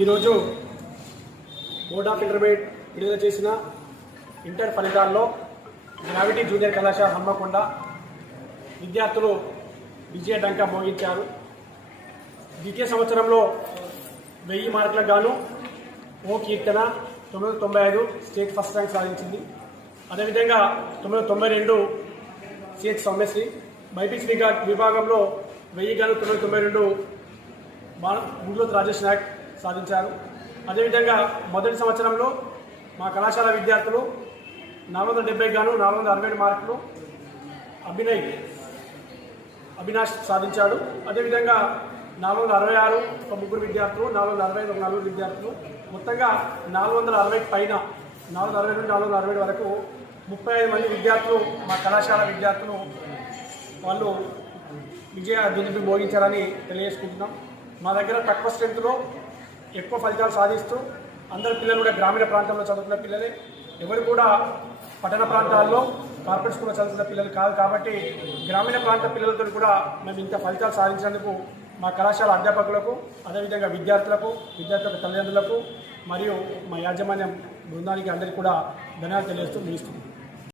ఈరోజు board of intermediate విడుదల చేసిన ఇంటర్ ఫలితాల్లో గ్రావిటీ జూనియర్ కళాశాల హన్మకొండ విద్యార్థులు విజయ డంకా మోగించారు. ద్వితీయ సంవత్సరంలో 1000 మార్కులకు గాను ఓ కీర్తన 995 స్టేట్ ఫస్ట్ ర్యాంక్ సాధించింది. అదేవిధంగా 992 సిహెచ్ సౌమ్యశ్రీ. బైపీసీ విభాగంలో 1000 గాను 992 గుండ్లోతు రాజేష్ నాయక్ సాధించారు. అదేవిధంగా మొదటి సంవత్సరంలో మా కళాశాల విద్యార్థులు 470 గాను 467 మార్కులు అవినాష్ సాధించాడు. అదేవిధంగా 466 ఒక ముగ్గురు విద్యార్థులు, 465 ఒక నలుగురు విద్యార్థులు, మొత్తంగా 460 పైన 460 నుండి 467 వరకు 35 మంది విద్యార్థులు మా కళాశాల విద్యార్థులు వాళ్ళు విజయ దిండు మోగించారని తెలియజేసుకుంటున్నాం. మా దగ్గర తక్కువ స్ట్రెంత్లో ఎక్కువ ఫలితాలు సాధిస్తూ అందరి పిల్లలు కూడా గ్రామీణ ప్రాంతంలో చదువుకున్న పిల్లలే, ఎవరు కూడా పట్టణ ప్రాంతాల్లో కార్పొరేట్ స్కూల్లో చదువుకున్న పిల్లలు కాదు. కాబట్టి గ్రామీణ ప్రాంత పిల్లలతో కూడా మేము ఇంత ఫలితాలు సాధించినందుకు మా కళాశాల అధ్యాపకులకు, అదేవిధంగా విద్యార్థుల తల్లిదండ్రులకు మరియు మా యాజమాన్యం బృందానికి అందరికీ కూడా ధన్యవాదాలు తెలియజేస్తూ ముగిస్తున్నాం.